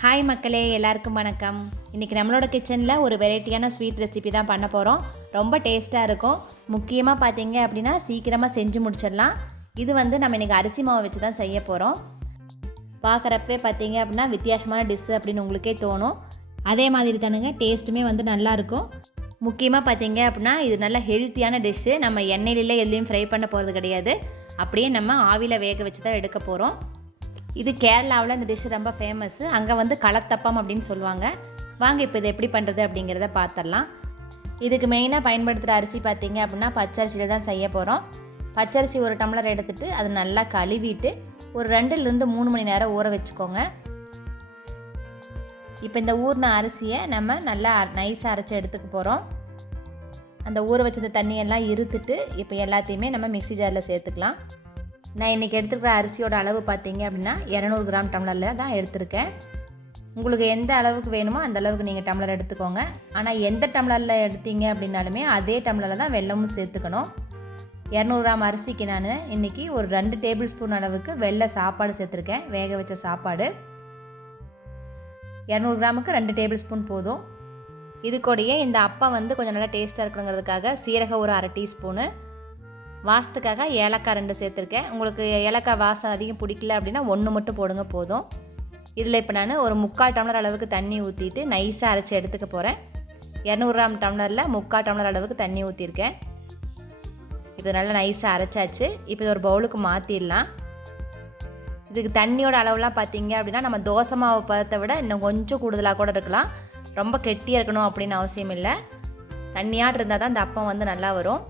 Hi மக்களே, எல்லாருக்கும் வணக்கம். இன்றைக்கி நம்மளோட கிச்சனில் ஒரு வெரைட்டியான ஸ்வீட் ரெசிபி தான் பண்ண போகிறோம். ரொம்ப டேஸ்ட்டாக இருக்கும். முக்கியமாக பார்த்தீங்க அப்படின்னா சீக்கிரமாக செஞ்சு முடிச்சிடலாம். இது நம்ம இன்றைக்கி அரிசி மாவு வச்சு தான் செய்ய போகிறோம். பார்க்குறப்பே பார்த்தீங்க அப்படின்னா வித்தியாசமான டிஷ்ஷு அப்படின்னு உங்களுக்கே தோணும். அதே மாதிரி தானுங்க டேஸ்ட்டுமே நல்லாயிருக்கும். முக்கியமாக பார்த்தீங்க அப்படின்னா இது நல்ல ஹெல்த்தியான டிஷ்ஷு. நம்ம எண்ணெயிலே எதுலேயும் ஃப்ரை பண்ண போகிறது கிடையாது. அப்படியே நம்ம ஆவியில் வேக வச்சு தான் எடுக்க போகிறோம். இது கேரளாவில் இந்த டிஷ் ரொம்ப ஃபேமஸ்ஸு. அங்கே களத்தப்பம் அப்படின்னு சொல்லுவாங்க. வாங்க இப்போ இது எப்படி பண்ணுறது அப்படிங்கிறத பார்த்துடலாம். இதுக்கு மெயினாக பயன்படுத்துகிற அரிசி பார்த்தீங்க அப்படின்னா பச்சரிசியில் தான் செய்ய போகிறோம். பச்சரிசி ஒரு டம்ளர் எடுத்துகிட்டு அதை நல்லா கழுவிட்டு ஒரு 2லேருந்து 3 மணி நேரம் ஊற வச்சுக்கோங்க. இப்போ இந்த ஊறின அரிசியை நம்ம நல்லா நைஸாக அரைச்சி எடுத்துக்க போகிறோம். அந்த ஊற வச்ச தண்ணியெல்லாம் இருத்துட்டு இப்போ எல்லாத்தையுமே நம்ம மிக்ஸி ஜாரில் சேர்த்துக்கலாம். நான் இன்றைக்கி எடுத்துக்கிற அரிசியோட அளவு பார்த்தீங்க அப்படின்னா 200 கிராம் டம்ளரில் தான் எடுத்திருக்கேன். உங்களுக்கு எந்த அளவுக்கு வேணுமோ அந்த அளவுக்கு நீங்கள் டம்ளர் எடுத்துக்கோங்க. ஆனால் எந்த டம்ளரில் எடுத்தீங்க அப்படின்னாலுமே அதே டம்ளரில் தான் வெல்லமும் சேர்த்துக்கணும். 200 கிராம் அரிசிக்கு நான் இன்றைக்கி ஒரு 2 டேபிள் ஸ்பூன் அளவுக்கு வெள்ளை சாப்பாடு சேர்த்துருக்கேன். வேக வச்ச சாப்பாடு 200 கிராமுக்கு 2 டேபிள் ஸ்பூன் போதும். இது கூடயே இந்த அப்பம் கொஞ்சம் நல்லா டேஸ்ட்டாக இருக்கணுங்கிறதுக்காக சீரகம் ஒரு 1/2 டீஸ்பூனு, வாசத்துக்காக ஏலக்காய் 2 சேர்த்துருக்கேன். உங்களுக்கு ஏலக்காய் வாசம் அதிகம் பிடிக்கல அப்படின்னா 1 மட்டும் போடுங்க போதும். இதில் இப்போ நான் ஒரு 3/4 டம்ளர் அளவுக்கு தண்ணி ஊற்றிட்டு நைஸாக அரைச்சி எடுத்துக்க போகிறேன். 200 கிராம் டம்ளரில் 3/4 டம்ளர் அளவுக்கு தண்ணி ஊற்றிருக்கேன். இது நல்லா நைஸாக அரைச்சாச்சு. இப்போ இது ஒரு பவுலுக்கு மாற்றிடலாம். இதுக்கு தண்ணியோட அளவுலாம் பார்த்தீங்க அப்படின்னா நம்ம தோசை மாவு பதத்தை விட இன்னும் கொஞ்சம் கூடுதலாக கூட இருக்கலாம். ரொம்ப கெட்டியாக இருக்கணும் அப்படின்னு அவசியம் இல்லை. தண்ணியாட்டு இருந்தால் தான் இந்த அப்பம் நல்லா வரும்.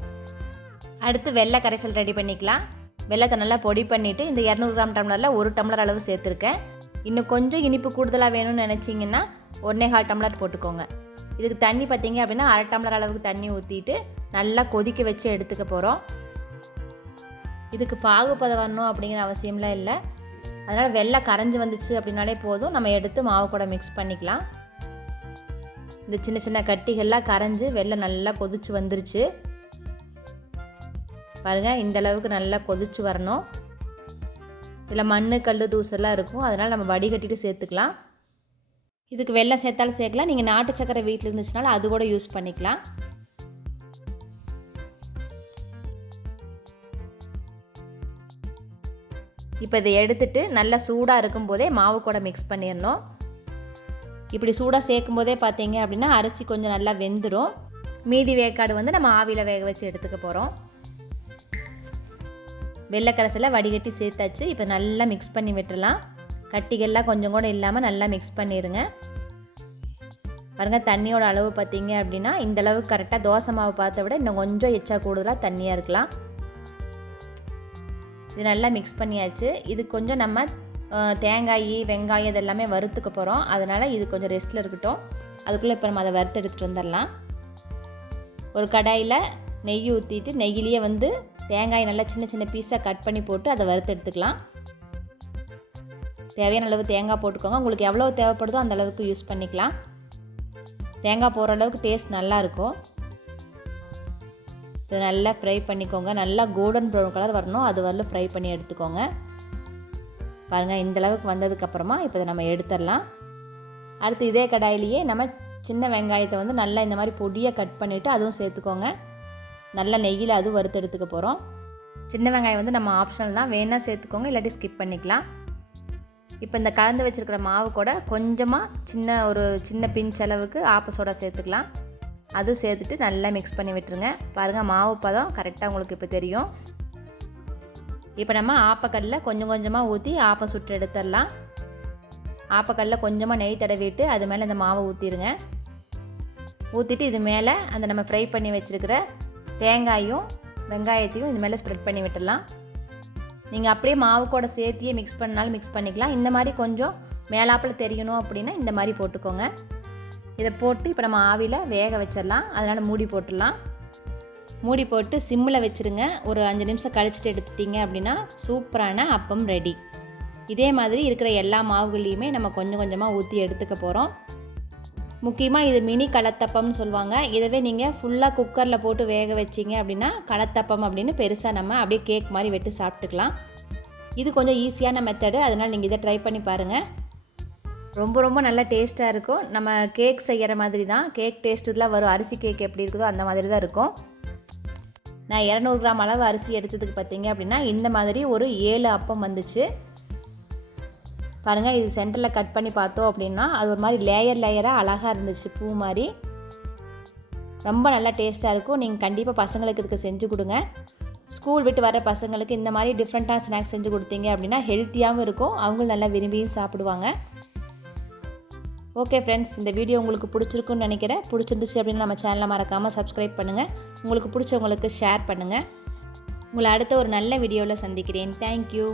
அடுத்து வெள்ளை கரைசல் ரெடி பண்ணிக்கலாம். வெள்ளத்தை நல்லா பொடி பண்ணிவிட்டு இந்த 200 கிராம் டம்ளரில் 1 டம்ளர் அளவு சேர்த்துருக்கேன். இன்னும் கொஞ்சம் இனிப்பு கூடுதலாக வேணும்னு நினச்சிங்கன்னா 1.25 டம்ளர் போட்டுக்கோங்க. இதுக்கு தண்ணி பார்த்தீங்க அப்படின்னா 1/2 டம்ளர் அளவுக்கு தண்ணி ஊற்றிட்டு நல்லா கொதிக்க வச்சு எடுத்துக்க போகிறோம். இதுக்கு பாகுபதம் வரணும் அப்படிங்கிற அவசியம்லாம் இல்லை. அதனால் வெள்ளை கரைஞ்சி வந்துச்சு அப்படின்னாலே போதும். நம்ம எடுத்து மாவு கூட மிக்ஸ் பண்ணிக்கலாம். இந்த சின்ன சின்ன கட்டிகள்லாம் கரைஞ்சி வெள்ளை நல்லா கொதிச்சு வந்துருச்சு பாருங்கள். இந்த அளவுக்கு நல்லா கொதிச்சு வரணும். இதில் மண் கல் தூசெல்லாம் இருக்கும். அதனால் நம்ம வடிகட்டிட்டு சேர்த்துக்கலாம். இதுக்கு வெல்லம் சேர்த்தாலும் சேர்க்கலாம். நீங்கள் நாட்டு சக்கரை வீட்டில் இருந்துச்சுனாலும் அது கூட யூஸ் பண்ணிக்கலாம். இப்போ இதை எடுத்துட்டு நல்லா சூடாக இருக்கும் போதே மாவு கூட மிக்ஸ் பண்ணிடணும். இப்படி சூடாக சேர்க்கும் போதே பார்த்தீங்க அப்படின்னா அரிசி கொஞ்சம் நல்லா வெந்துடும். மீதி வேக்காடு நம்ம ஆவியில் வேக வச்சு எடுத்துக்க போகிறோம். வெள்ளைக்கரசலை வடிகட்டி சேர்த்தாச்சு. இப்போ நல்லா மிக்ஸ் பண்ணி விட்டுடலாம். கட்டிகள்லாம் கொஞ்சம் கூட இல்லாமல் நல்லா மிக்ஸ் பண்ணிடுங்க. பாருங்கள், தண்ணியோட அளவு பார்த்தீங்க அப்படின்னா இந்த அளவுக்கு கரெக்டாக தோசை மாவு பார்த்த விட இன்னும் கொஞ்சம் எச்சா கூடுதலாக தண்ணியாக இருக்கலாம். இது நல்லா மிக்ஸ் பண்ணியாச்சு. இது கொஞ்சம் நம்ம தேங்காய் வெங்காயம் இதெல்லாமே வறுத்துக்க போகிறோம். அதனால் இது கொஞ்சம் ரெஸ்ட்டில் இருக்கட்டும். அதுக்குள்ளே இப்போ நம்ம அதை வறுத்து எடுத்துகிட்டு வந்துடலாம். ஒரு கடாயில் நெய் ஊற்றிட்டு நெய்யிலேயே தேங்காய் நல்லா சின்ன சின்ன பீஸாக கட் பண்ணி போட்டு அதை வறுத்து எடுத்துக்கலாம். தேவையான அளவு தேங்காய் போட்டுக்கோங்க. உங்களுக்கு எவ்வளோ தேவைப்படுதோ அந்த அளவுக்கு யூஸ் பண்ணிக்கலாம். தேங்காய் போடுற அளவுக்கு டேஸ்ட் நல்லாயிருக்கும். இதை நல்லா ஃப்ரை பண்ணிக்கோங்க. நல்லா கோல்டன் ப்ரௌன் கலர் வரணும். அது வரலும் ஃப்ரை பண்ணி எடுத்துக்கோங்க. பாருங்கள், இந்தளவுக்கு வந்ததுக்கப்புறமா இப்போ இதை நம்ம எடுத்துடலாம். அடுத்து இதே கடாயிலேயே நம்ம சின்ன வெங்காயத்தை நல்லா இந்த மாதிரி பொடியாக கட் பண்ணிவிட்டு அதுவும் சேர்த்துக்கோங்க. நல்லா நெய்யில் அதுவும் வறுத்து எடுத்துக்க போகிறோம். சின்ன வெங்காயம் நம்ம ஆப்ஷனல் தான், வேணால் சேர்த்துக்கோங்க, இல்லாட்டி ஸ்கிப் பண்ணிக்கலாம். இப்போ இந்த கலந்து வச்சுருக்கிற மாவு கூட கொஞ்சமாக ஒரு சின்ன பிஞ்ச் அளவுக்கு ஆப்ப சோடா சேர்த்துக்கலாம். அதுவும் சேர்த்துட்டு நல்லா மிக்ஸ் பண்ணி விட்டுருங்க. பாருங்கள், மாவு பதம் கரெக்டாக உங்களுக்கு இப்போ தெரியும். இப்போ நம்ம ஆப்பக்கல்லில் கொஞ்சம் கொஞ்சமாக ஊற்றி ஆப்பம் சுட்டு எடுத்துடலாம். ஆப்பக்கல்லில் கொஞ்சமாக நெய் தடவிட்டு அது மேலே இந்த மாவை ஊற்றிடுங்க. ஊற்றிட்டு இது மேலே அந்த நம்ம ஃப்ரை பண்ணி வச்சுருக்கிற தேங்காயும் வெங்காயத்தையும் இது மேலே ஸ்ப்ரெட் பண்ணி விட்டுடலாம். நீங்கள் அப்படியே மாவு கூட சேர்த்தியே மிக்ஸ் பண்ணாலும் மிக்ஸ் பண்ணிக்கலாம். இந்த மாதிரி கொஞ்சம் மேலாப்பில் தெரியணும் அப்படின்னா இந்த மாதிரி போட்டுக்கோங்க. இதை போட்டு இப்போ நம்ம ஆவியில் வேக வச்சிடலாம். அதனால் மூடி போட்டுடலாம். மூடி போட்டு சிம்மில் வச்சுருங்க. ஒரு 5 நிமிஷம் கழிச்சிட்டு எடுத்துட்டிங்க அப்படின்னா சூப்பரான அப்பம் ரெடி. இதே மாதிரி இருக்கிற எல்லா மாவுகளையுமே நம்ம கொஞ்சம் கொஞ்சமாக ஊற்றி எடுத்துக்க போகிறோம். முக்கியமாக இது மினி களத்தப்பம்னு சொல்லுவாங்க. இதவே நீங்கள் ஃபுல்லாக குக்கரில் போட்டு வேக வச்சிங்க அப்படின்னா களத்தப்பம் அப்படின்னு பெருசாக நம்ம அப்படியே கேக் மாதிரி வெட்டி சாப்பிட்டுக்கலாம். இது கொஞ்சம் ஈஸியான மெத்தடு. அதனால் நீங்கள் இதை ட்ரை பண்ணி பாருங்கள். ரொம்ப ரொம்ப நல்லா டேஸ்ட்டாக இருக்கும். நம்ம கேக் செய்கிற மாதிரி தான், கேக் டேஸ்ட்டுலாம் வரும். அரிசி கேக் எப்படி இருக்குதோ அந்த மாதிரி தான் இருக்கும். நான் 200 கிராம் அளவு அரிசி எடுத்ததுக்கு பார்த்தீங்க அப்படின்னா இந்த மாதிரி ஒரு 7 அப்பம் வந்துச்சு. பாருங்கள், இது சென்டரில் கட் பண்ணி பார்த்தோம் அப்படின்னா அது ஒரு மாதிரி லேயராக அழகாக இருந்துச்சு, பூ மாதிரி. ரொம்ப நல்லா டேஸ்ட்டாக இருக்கும். நீங்கள் கண்டிப்பாக பசங்களுக்கு இதுக்கு செஞ்சு கொடுங்க. ஸ்கூல் விட்டு வர பசங்களுக்கு இந்த மாதிரி டிஃப்ரெண்ட்டான ஸ்நாக்ஸ் செஞ்சு கொடுத்தீங்க அப்படின்னா ஹெல்த்தியாகவும் இருக்கும், அவங்களும் நல்லா விரும்பியும் சாப்பிடுவாங்க. ஓகே ஃப்ரெண்ட்ஸ், இந்த வீடியோ உங்களுக்கு பிடிச்சிருக்குன்னு நினைக்கிறேன். பிடிச்சிருந்துச்சு அப்படின்னு நம்ம சேனலை மறக்காமல் சப்ஸ்கிரைப் பண்ணுங்கள். உங்களுக்கு பிடிச்சவங்களுக்கு ஷேர் பண்ணுங்கள். உங்களை அடுத்த ஒரு நல்ல வீடியோவில் சந்திக்கிறேன். தேங்க்யூ.